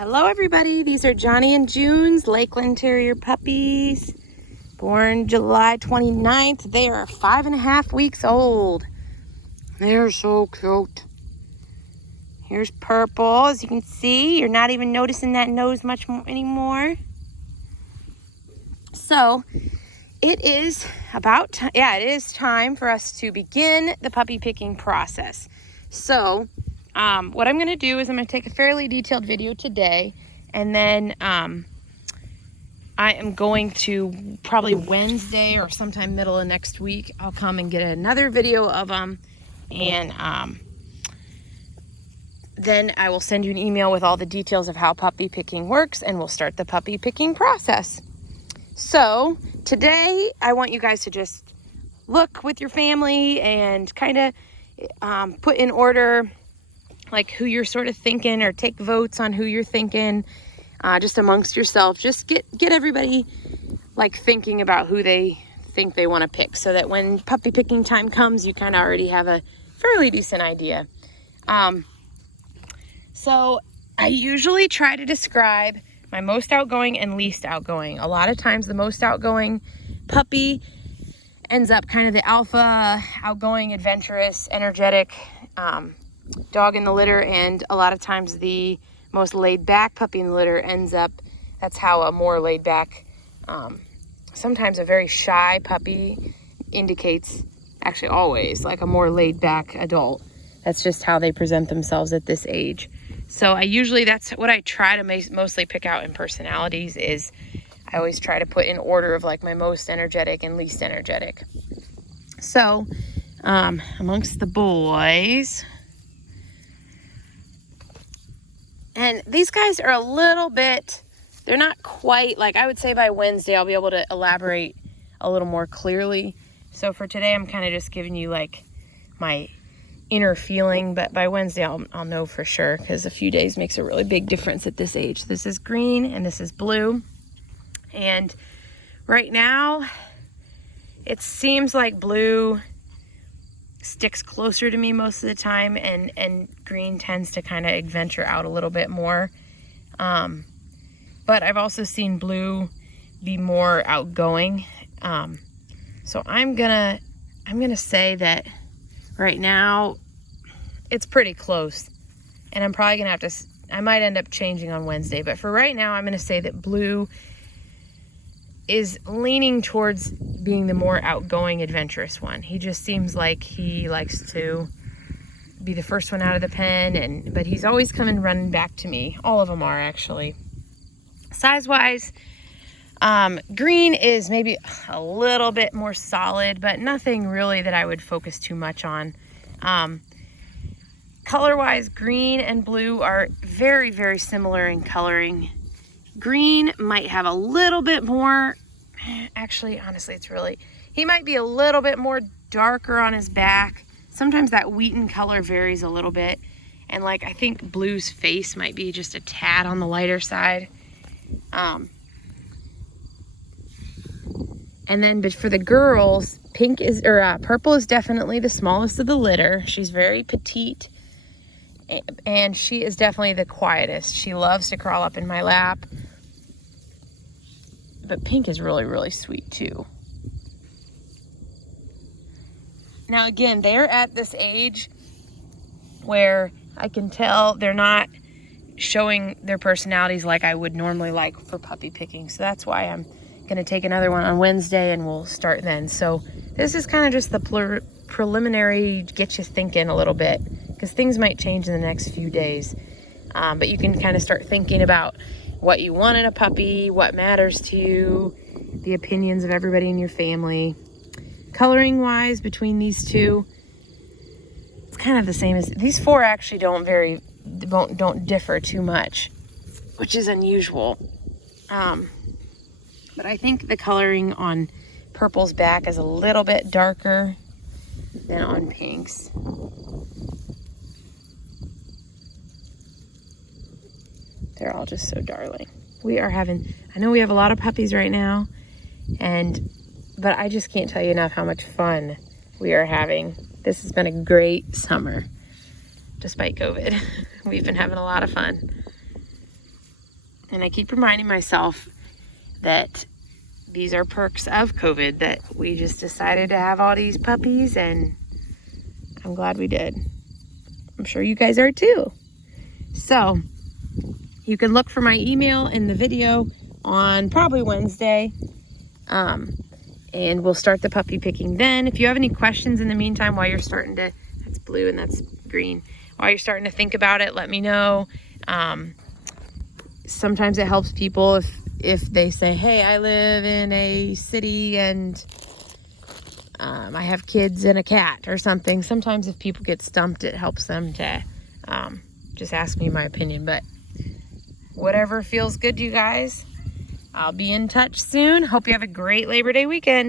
Hello everybody, these are Johnny and June's Lakeland Terrier puppies, born July 29th. They are 5.5 weeks old. They're so cute. Here's Purple. As you can see, you're not even noticing that nose much more anymore. So it is it is time for us to begin the puppy picking process. So what I'm going to do is I'm going to take a fairly detailed video today, and then I am going to probably Wednesday or sometime middle of next week, I'll come and get another video of them, and then I will send you an email with all the details of how puppy picking works, and we'll start the puppy picking process. So today I want you guys to just look with your family and kind of put in order like who you're sort of thinking, or take votes on who you're thinking, just amongst yourself. Just get everybody like thinking about who they think they want to pick, so that when puppy picking time comes, you kind of already have a fairly decent idea. So I usually try to describe my most outgoing and least outgoing. A lot of times the most outgoing puppy ends up kind of the alpha, outgoing, adventurous, energetic dog in the litter, and a lot of times the most laid back puppy in the litter ends up, that's how a more laid back, sometimes a very shy puppy indicates, actually always, like a more laid back adult. That's just how they present themselves at this age. So that's what I try to mostly pick out in personalities. Is I always try to put in order of like my most energetic and least energetic. So amongst the boys, and these guys are a little bit, they're not quite, like I would say by Wednesday I'll be able to elaborate a little more clearly. So for today I'm kind of just giving you like my inner feeling, but by Wednesday I'll know for sure, because a few days makes a really big difference at this age. This is Green and this is Blue, and right now it seems like Blue sticks closer to me most of the time, and Green tends to kind of adventure out a little bit more. But I've also seen Blue be more outgoing. So I'm gonna say that right now it's pretty close, and I'm probably gonna I might end up changing on Wednesday, but for right now I'm gonna say that Blue is leaning towards being the more outgoing, adventurous one. He just seems like he likes to be the first one out of the pen, but he's always coming running back to me. All of them are, actually. Size-wise, Green is maybe a little bit more solid, but nothing really that I would focus too much on. Color-wise, Green and Blue are very, very similar in coloring. Green might have a little bit more, actually, honestly, he might be a little bit more darker on his back. Sometimes that wheaten color varies a little bit. And like, I think Blue's face might be just a tad on the lighter side. And then, but for the girls, Purple is definitely the smallest of the litter. She's very petite, and she is definitely the quietest. She loves to crawl up in my lap. But Pink is really, really sweet too. Now again, they're at this age where I can tell they're not showing their personalities like I would normally like for puppy picking. So that's why I'm gonna take another one on Wednesday, and we'll start then. So this is kind of just the preliminary, get you thinking a little bit, because things might change in the next few days. But you can kind of start thinking about what you want in a puppy, what matters to you, the opinions of everybody in your family. Coloring wise, between these two, it's kind of the same as these four. Actually don't differ too much, which is unusual. But I think the coloring on Purple's back is a little bit darker than on Pink's. They're all just so darling. I know we have a lot of puppies right now, but I just can't tell you enough how much fun we are having. This has been a great summer, despite COVID. We've been having a lot of fun. And I keep reminding myself that these are perks of COVID, that we just decided to have all these puppies, and I'm glad we did. I'm sure you guys are too. So you can look for my email in the video on probably Wednesday. And we'll start the puppy picking then. If you have any questions in the meantime while you're starting to, that's blue and that's green, while you're starting to think about it, let me know. Sometimes it helps people if they say, hey, I live in a city and I have kids and a cat or something. Sometimes if people get stumped, it helps them to just ask me my opinion. But whatever feels good to you guys, I'll be in touch soon. Hope you have a great Labor Day weekend.